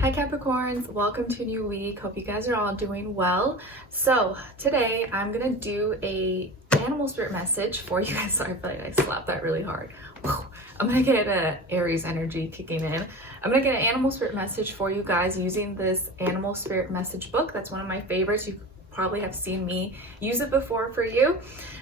Hi Capricorns, welcome to a new week. Hope you guys are all doing well. So today I'm gonna do a animal spirit message for you guys. Sorry, I feel like I slapped that really hard. I'm gonna get a Aries energy kicking in. I'm gonna get an animal spirit message for you guys using this animal spirit message book. That's one of my favorites. You probably have seen me use it before for you.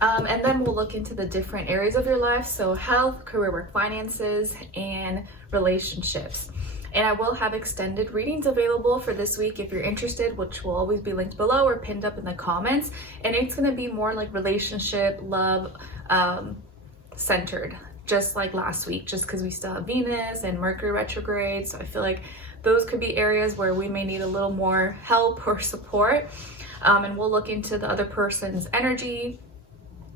And then we'll look into the different areas of your life. So health, career, work, finances, and relationships. And I will have extended readings available for this week if you're interested, which will always be linked below or pinned up in the comments. And it's going to be more like relationship, love, centered, just like last week, just because we still have Venus and Mercury retrograde. So I feel like those could be areas where we may need a little more help or support. And we'll look into the other person's energy.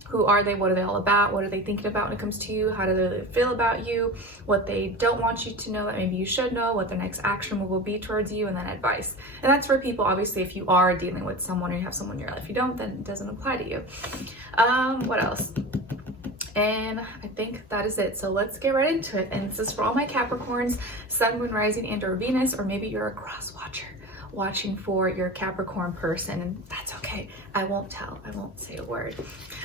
Who are they? What are they all about? What are they thinking about when it comes to you? How do they feel about you? What they don't want you to know that maybe you should know, what their next action will be towards you, and then advice. And that's for people, obviously, if you are dealing with someone or you have someone in your life. If you don't, then it doesn't apply to you. What else? And I think that is it. So let's get right into it. And this is for all my Capricorns, Sun, Moon, Rising, and or Venus, or maybe you're a cross watcher watching for your Capricorn person, and that's okay. I won't say a word.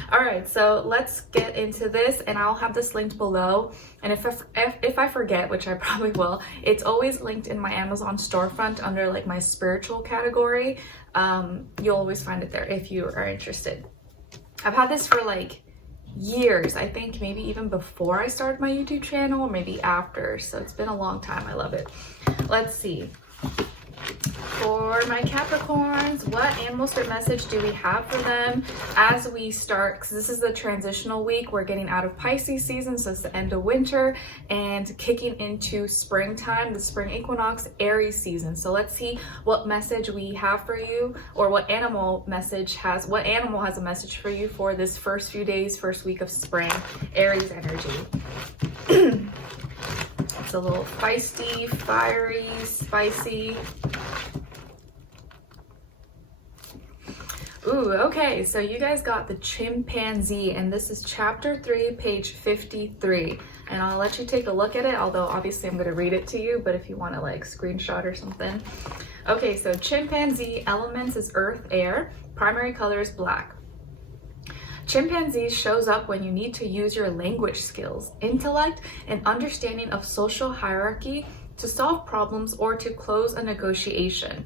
All right, so let's get into this, and I'll have this linked below. And if I forget, which I probably will, it's always linked in my Amazon storefront under like my spiritual category. You'll always find it there if you are interested. I've had this for like years. I think maybe even before I started my YouTube channel, or maybe after. So it's been a long time. I love it. Let's see. For my Capricorns, what animal spirit message do we have for them as we start? Because this is the transitional week. We're getting out of Pisces season, so it's the end of winter and kicking into springtime, the spring equinox, Aries season. So let's see what message we have for you, or what animal has a message for you for this first few days, first week of spring, Aries energy. It's a little feisty, fiery, spicy. Ooh, okay, so you guys got the Chimpanzee, and this is chapter 3, page 53. And I'll let you take a look at it, although obviously I'm going to read it to you, but if you want to like screenshot or something. Okay, so Chimpanzee, elements is earth, air, primary color is black. Chimpanzee shows up when you need to use your language skills, intellect, and understanding of social hierarchy to solve problems or to close a negotiation.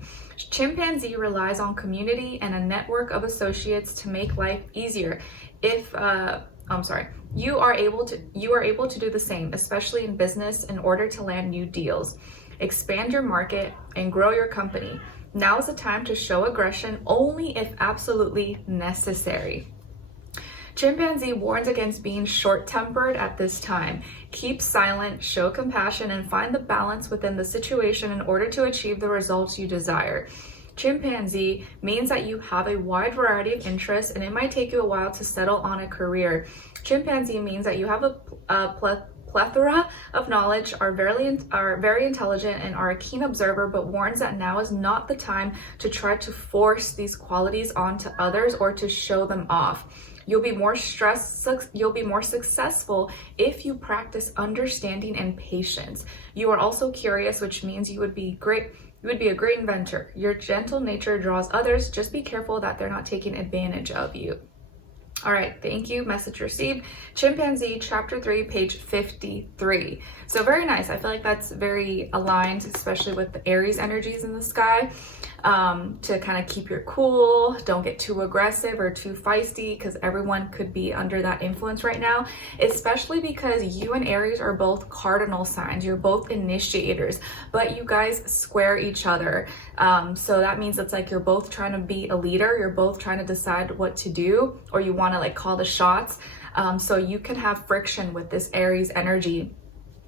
Chimpanzee relies on community and a network of associates to make life easier. You are able to do the same, especially in business, in order to land new deals, expand your market, and grow your company. Now is the time to show aggression only if absolutely necessary. Chimpanzee warns against being short-tempered at this time. Keep silent, show compassion, and find the balance within the situation in order to achieve the results you desire. Chimpanzee means that you have a wide variety of interests, and it might take you a while to settle on a career. Chimpanzee means that you have a plethora of knowledge, are very intelligent, and are a keen observer, but warns that now is not the time to try to force these qualities onto others or to show them off. You'll be more successful if you practice understanding and patience. You are also curious, which means you would be a great inventor. Your gentle nature draws others. Just be careful that they're not taking advantage of you. All right, thank you. Message received. Chimpanzee, chapter 3, page 53. So very nice. I feel like that's very aligned, especially with the Aries energies in the sky, to kind of keep your cool. Don't get too aggressive or too feisty, because everyone could be under that influence right now, especially because you and Aries are both cardinal signs. You're both initiators, but you guys square each other. So that means it's like you're both trying to be a leader. You're both trying to decide what to do, or you want to like call the shots. So you can have friction with this Aries energy,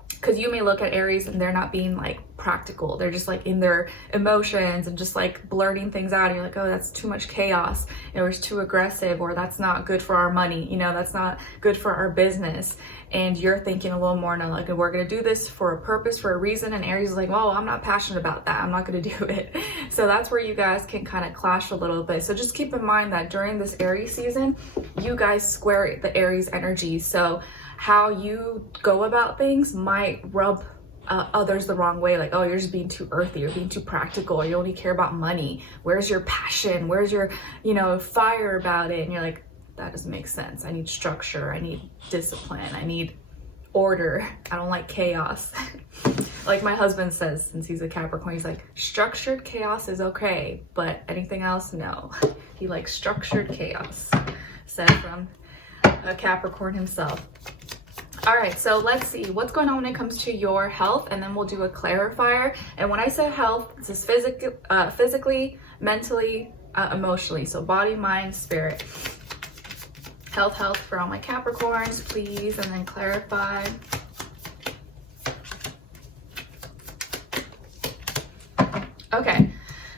because you may look at Aries and they're not being like practical. They're just like in their emotions and just like blurting things out. And you're like, oh, that's too much chaos. Or it's too aggressive, or that's not good for our money. That's not good for our business. And you're thinking a little more now, like, we're going to do this for a purpose, for a reason. And Aries is like, well, I'm not passionate about that. I'm not going to do it. So that's where you guys can kind of clash a little bit. So just keep in mind that during this Aries season, you guys square the Aries energy. So how you go about things might rub others the wrong way, like, oh, you're just being too earthy, you're being too practical, you only care about money, where's your passion, where's your, you know, fire about it? And you're like, that doesn't make sense. I need structure, I need discipline, I need order, I don't like chaos. Like my husband says, since he's a Capricorn, he's like, structured chaos is okay, but anything else, no. He likes structured chaos, said from a Capricorn himself. All right, so let's see what's going on when it comes to your health, and then we'll do a clarifier. And when I say health, this is physically, mentally, emotionally. So body, mind, spirit. Health for all my Capricorns, please, and then clarify. Okay,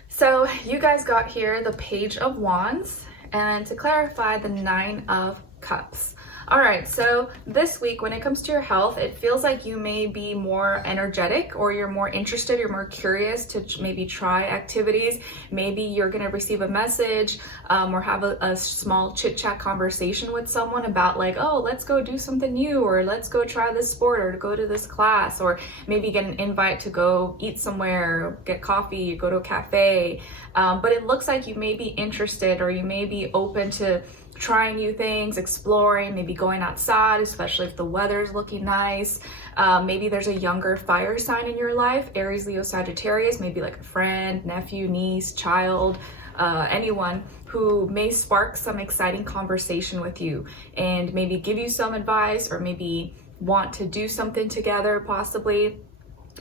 so you guys got here the Page of Wands, and to clarify, the Nine of Cups. All right, so this week when it comes to your health, it feels like you may be more energetic, or you're more interested, you're more curious to maybe try activities. Maybe you're gonna receive a message or have a small chit chat conversation with someone about like, oh, let's go do something new, or let's go try this sport, or to go to this class, or maybe get an invite to go eat somewhere, get coffee, go to a cafe. But it looks like you may be interested, or you may be open to trying new things, exploring, maybe going outside, especially if the weather's looking nice. Maybe there's a younger fire sign in your life, Aries, Leo, Sagittarius, maybe like a friend, nephew, niece, child, anyone who may spark some exciting conversation with you and maybe give you some advice, or maybe want to do something together, possibly,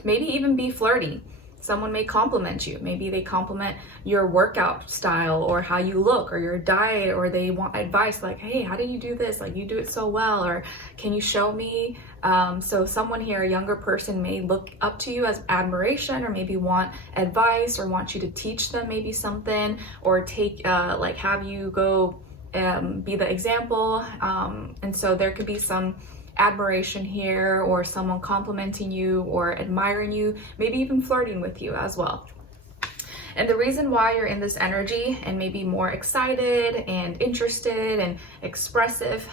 maybe even be flirty. Someone may compliment you. Maybe they compliment your workout style, or how you look, or your diet, or they want advice like, hey, how do you do this? Like, you do it so well, or can you show me? So someone here, a younger person, may look up to you as admiration, or maybe want advice, or want you to teach them maybe something, or take, like have you go be the example. And so there could be some admiration here, or someone complimenting you or admiring you, maybe even flirting with you as well. And the reason why you're in this energy and maybe more excited and interested and expressive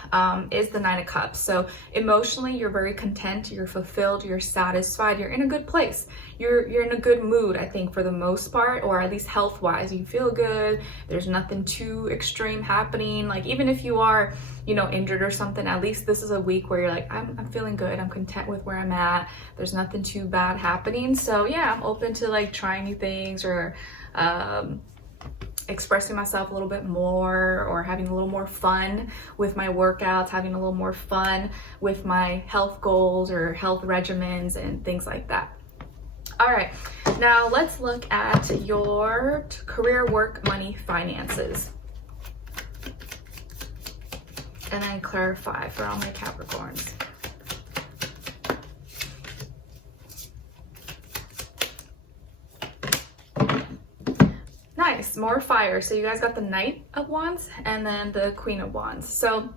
is the Nine of Cups. So emotionally, you're very content, you're fulfilled, you're satisfied, you're in a good place. You're in a good mood, I think, for the most part, or at least health-wise. You feel good, there's nothing too extreme happening. Like, even if you are, you know, injured or something, at least this is a week where you're like, I'm feeling good, I'm content with where I'm at, there's nothing too bad happening. So yeah, I'm open to like trying new things, or expressing myself a little bit more, or having a little more fun with my workouts, having a little more fun with my health goals or health regimens and things like that. All right, now let's look at your career, work, money, finances, and then clarify for all my Capricorns. Nice, more fire. So you guys got the Knight of Wands and then the Queen of Wands. So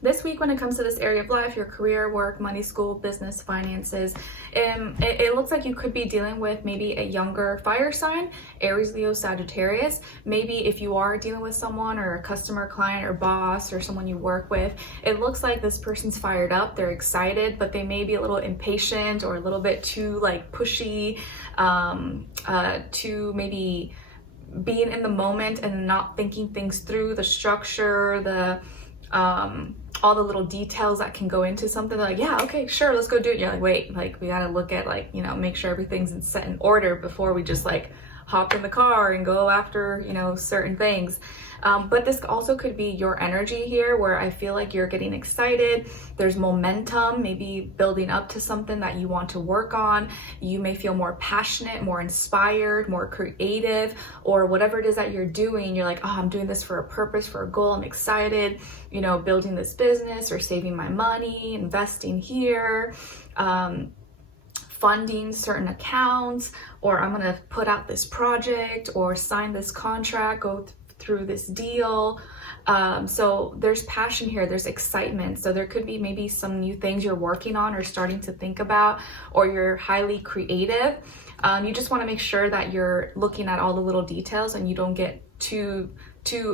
this week, when it comes to this area of life, your career, work, money, school, business, finances, it looks like you could be dealing with maybe a younger fire sign, Aries, Leo, Sagittarius. Maybe if you are dealing with someone, or a customer, client, or boss, or someone you work with, it looks like this person's fired up, they're excited, but they may be a little impatient, or a little bit too like pushy, to maybe being in the moment and not thinking things through, the structure, the all the little details that can go into something. They're like, yeah, okay, sure, let's go do it. You're like, wait, like we gotta look at, like, you know, make sure everything's set in order before we just like hop in the car and go after, you know, certain things. But this also could be your energy here, where I feel like you're getting excited. There's momentum, maybe building up to something that you want to work on. You may feel more passionate, more inspired, more creative, or whatever it is that you're doing. You're like, oh, I'm doing this for a purpose, for a goal. I'm excited, you know, building this business, or saving my money, investing here, funding certain accounts, or I'm gonna put out this project, or sign this contract, go through this deal. So there's passion here, there's excitement. So there could be maybe some new things you're working on or starting to think about, or you're highly creative. You just want to make sure that you're looking at all the little details and you don't get too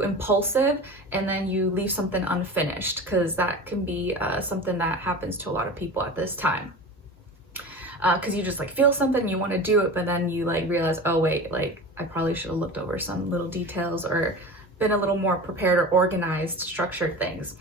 impulsive and then you leave something unfinished, because that can be something that happens to a lot of people at this time. because you just like feel something, you want to do it, but then you like realize, oh wait, like I probably should have looked over some little details or been a little more prepared or organized, structured things.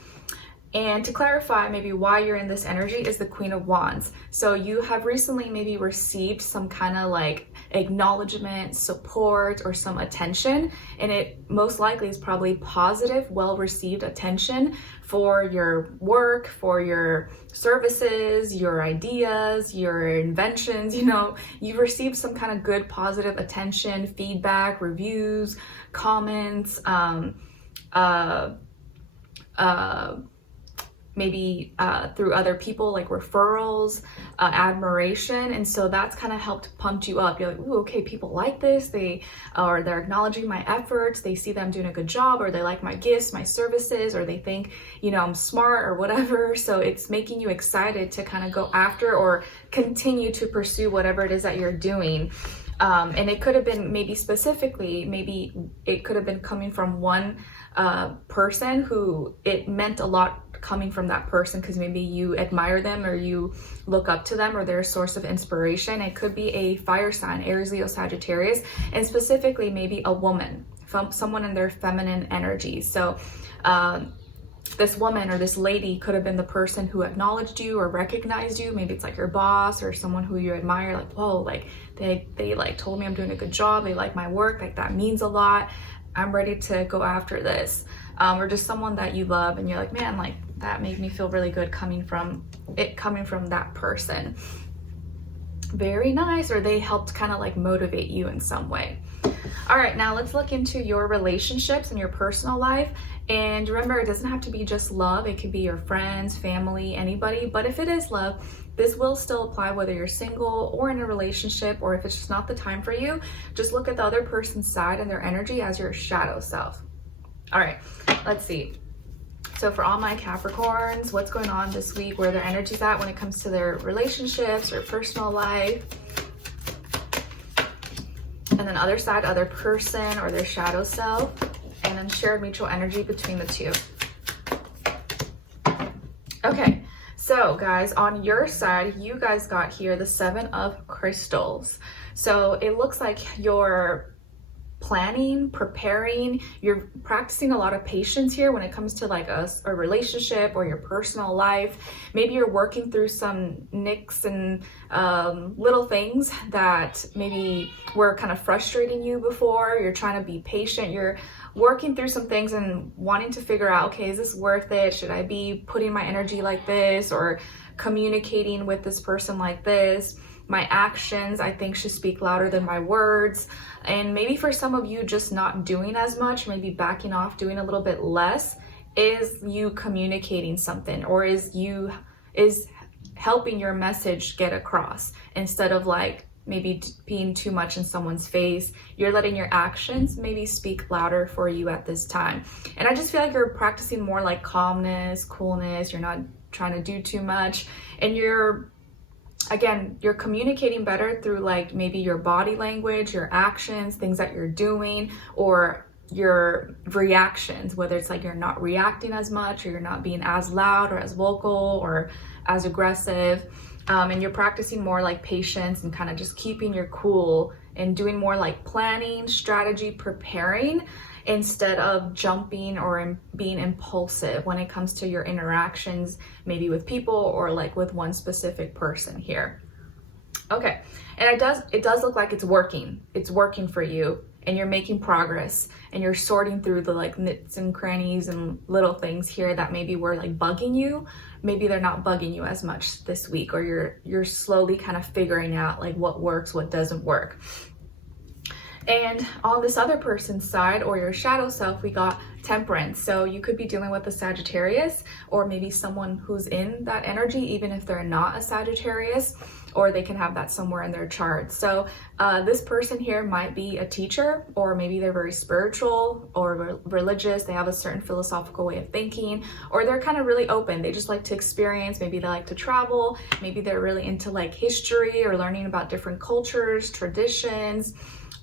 And to clarify maybe why you're in this energy is the Queen of Wands. So you have recently maybe received some kind of like acknowledgement, support, or some attention, and it most likely is probably positive, well-received attention for your work, for your services, your ideas, your inventions. You know, you've received some kind of good, positive attention, feedback, reviews, comments, maybe through other people, like referrals, admiration. And so that's kind of helped pump you up. You're like, ooh, okay, people like this. They're acknowledging my efforts. They see that I'm doing a good job, or they like my gifts, my services, or they think, you know, I'm smart or whatever. So it's making you excited to kind of go after or continue to pursue whatever it is that you're doing. And it could have been maybe specifically, maybe it could have been coming from one person who it meant a lot coming from that person, because maybe you admire them or you look up to them or they're a source of inspiration. It could be a fire sign, Aries, Leo, Sagittarius, and specifically maybe a woman, someone in their feminine energy. So this woman or this lady could have been the person who acknowledged you or recognized you. Maybe it's like your boss or someone who you admire, like, whoa, like they like told me I'm doing a good job, they like my work, like that means a lot, I'm ready to go after this. Or just someone that you love and you're like, man, like that made me feel really good coming from that person. Very nice. Or they helped kind of like motivate you in some way. All right, now let's look into your relationships and your personal life. And remember, it doesn't have to be just love. It could be your friends, family, anybody. But if it is love, this will still apply whether you're single or in a relationship, or if it's just not the time for you. Just look at the other person's side and their energy as your shadow self. All right, let's see. So for all my Capricorns, what's going on this week? Where their energy's at when it comes to their relationships or personal life. And then other side, other person or their shadow self. And then shared mutual energy between the two. Okay, so guys, on your side, you guys got here the 7 of Crystals. So it looks like you're planning, preparing, you're practicing a lot of patience here when it comes to like a relationship or your personal life. Maybe you're working through some nicks and little things that maybe were kind of frustrating you before. You're trying to be patient. You're working through some things and wanting to figure out, okay, is this worth it? Should I be putting my energy like this or communicating with this person like this? My actions, I think, should speak louder than my words. And maybe for some of you, just not doing as much, maybe backing off, doing a little bit less, is you communicating something, or is helping your message get across instead of like maybe being too much in someone's face. You're letting your actions maybe speak louder for you at this time. And I just feel like you're practicing more like calmness, coolness. You're not trying to do too much, and you're communicating better through like maybe your body language, your actions, things that you're doing, or your reactions, whether it's like you're not reacting as much, or you're not being as loud or as vocal or as aggressive. And you're practicing more like patience and kind of just keeping your cool and doing more like planning, strategy, preparing, instead of jumping or being impulsive when it comes to your interactions, maybe with people or like with one specific person here. Okay, and it does look like it's working for you, and you're making progress, and you're sorting through the like nits and crannies and little things here that maybe were like bugging you. Maybe they're not bugging you as much this week, or you're slowly kind of figuring out like what works, what doesn't work. And on this other person's side, or your shadow self, we got Temperance. So you could be dealing with a Sagittarius, or maybe someone who's in that energy, even if they're not a Sagittarius, or they can have that somewhere in their chart. So this person here might be a teacher, or maybe they're very spiritual or religious. They have a certain philosophical way of thinking, or they're kind of really open. They just like to experience. Maybe they like to travel. Maybe they're really into like history or learning about different cultures, traditions.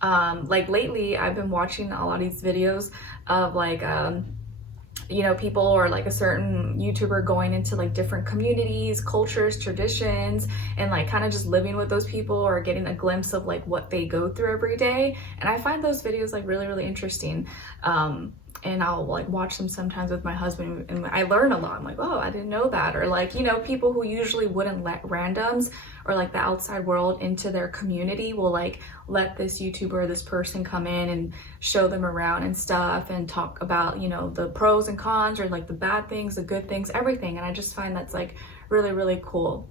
Like lately, I've been watching a lot of these videos of like you know, people or like a certain YouTuber going into like different communities, cultures, traditions, and like kind of just living with those people or getting a glimpse of like what they go through every day. And I find those videos like really, really interesting. And I'll like watch them sometimes with my husband, and I learn a lot. I'm like, oh, I didn't know that. Or like, you know, people who usually wouldn't let randoms or like the outside world into their community will like let this YouTuber or this person come in and show them around and stuff and talk about, you know, the pros and cons or like the bad things, the good things, everything. And I just find that's like really, really cool,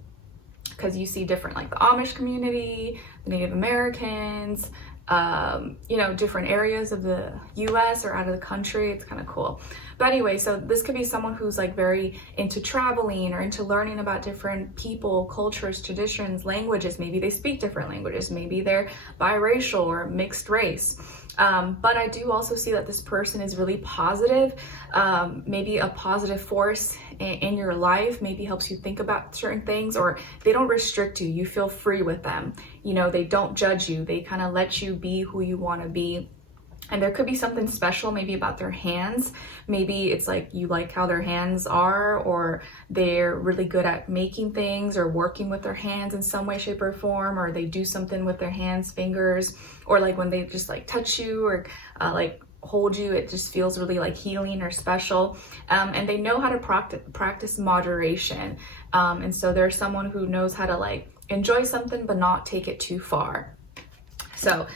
because you see different, like the Amish community, the Native Americans, you know, different areas of the US or out of the country. It's kind of cool. But anyway, so this could be someone who's like very into traveling or into learning about different people, cultures, traditions, languages. Maybe they speak different languages. Maybe they're biracial or mixed race. But I do also see that this person is really positive, maybe a positive force in your life, maybe helps you think about certain things, or they don't restrict you. You feel free with them. You know, they don't judge you. They kind of let you be who you want to be. And there could be something special maybe about their hands. Maybe it's like you like how their hands are, or they're really good at making things or working with their hands in some way, shape, or form, or they do something with their hands, fingers, or like when they just like touch you or like hold you, it just feels really like healing or special. And they know how to practice moderation. And so they're someone who knows how to like enjoy something but not take it too far. So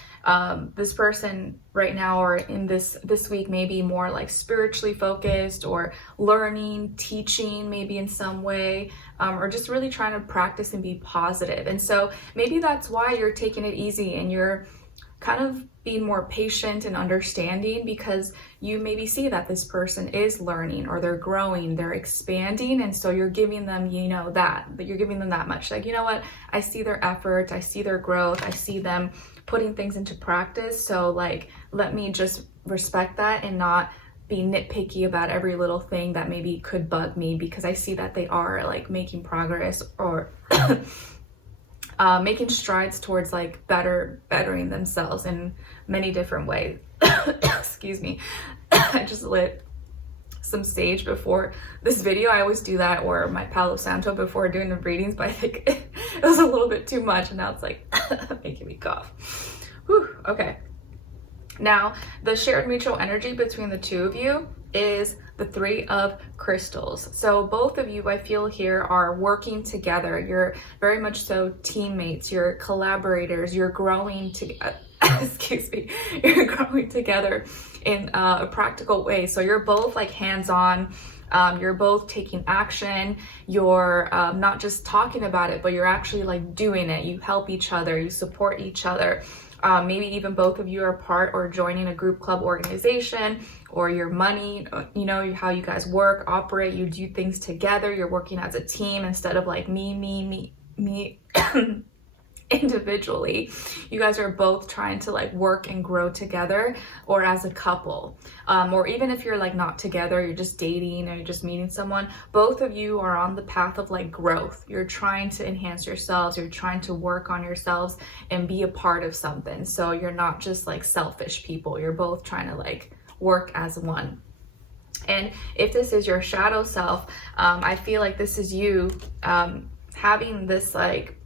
this person right now or in this week may be more like spiritually focused or learning, teaching maybe in some way, or just really trying to practice and be positive. And so maybe that's why you're taking it easy and you're kind of being more patient and understanding, because you maybe see that this person is learning or they're growing, they're expanding. And so you're giving them, you know, that you're giving them that much. Like, you know what, I see their effort, I see their growth, I see them putting things into practice. So like, let me just respect that and not be nitpicky about every little thing that maybe could bug me, because I see that they are like making progress or making strides towards like bettering themselves in many different ways. Excuse me. I just lit some sage before this video. I always do that, or my Palo Santo before doing the readings, but I think it was a little bit too much and now it's like making me cough. Whew, okay. Now, the shared mutual energy between the two of you is the Three of Crystals. So both of you, I feel here, are working together. You're very much so teammates, you're collaborators, you're growing together. Excuse me, you're growing together in a practical way. So you're both like hands-on, you're both taking action, you're not just talking about it, but you're actually like doing it. You help each other, you support each other. Maybe even both of you are part or joining a group, club, organization, or your money, you know, how you guys work, operate, you do things together, you're working as a team instead of like me individually. You guys are both trying to like work and grow together, or as a couple, or even if you're like not together, you're just dating or you're just meeting someone, both of you are on the path of like growth. You're trying to enhance yourselves, you're trying to work on yourselves and be a part of something. So you're not just like selfish people, you're both trying to like work as one. And if this is your shadow self, I feel like this is you having this like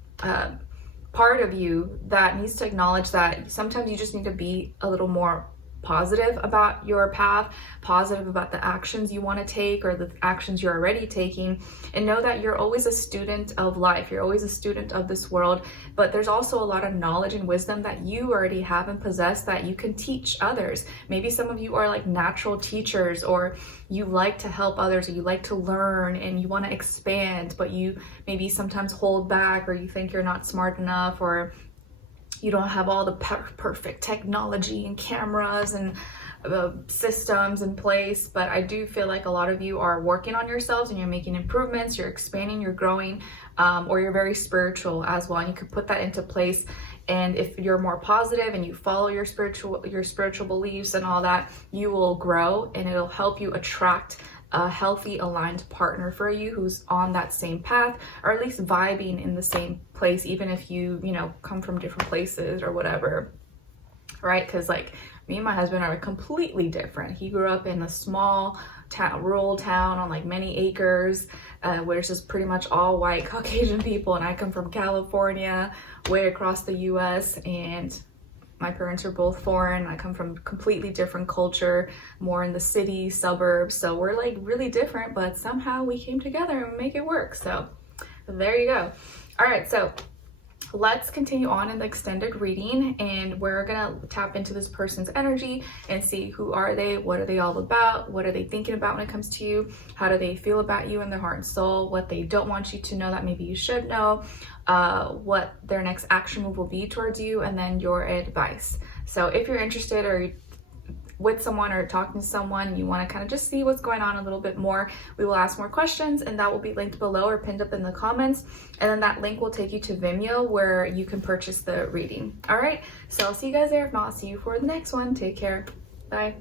part of you that needs to acknowledge that sometimes you just need to be a little more positive about your path, positive about the actions you want to take or the actions you're already taking, and know that you're always a student of life. You're always a student of this world, but there's also a lot of knowledge and wisdom that you already have and possess that you can teach others. Maybe some of you are like natural teachers, or you like to help others, or you like to learn and you want to expand, but you maybe sometimes hold back, or you think you're not smart enough, or you don't have all the perfect technology and cameras and systems in place. But I do feel like a lot of you are working on yourselves and you're making improvements, you're expanding, you're growing, or you're very spiritual as well. And you could put that into place. And if you're more positive and you follow your spiritual beliefs and all that, you will grow, and it'll help you attract a healthy, aligned partner for you who's on that same path, or at least vibing in the same place, even if you know, come from different places or whatever, right? Because like me and my husband are completely different. He grew up in a small rural town on like many acres, where it's just pretty much all white Caucasian people, and I come from California, way across the US, and my parents are both foreign. I come from completely different culture, more in the city, suburbs, so we're like really different, but somehow we came together and make it work. So there you go. All right, so let's continue on in the extended reading, and we're gonna tap into this person's energy and see who are they, what are they all about, what are they thinking about when it comes to you, how do they feel about you in their heart and soul, what they don't want you to know that maybe you should know, what their next action move will be towards you, and then your advice. So if you're interested or with someone or talking to someone, you want to kind of just see what's going on a little bit more, we will ask more questions, and that will be linked below or pinned up in the comments, and then that link will take you to Vimeo where you can purchase the reading. All right, so I'll see you guys there. If not, I'll see you for the next one. Take care. Bye.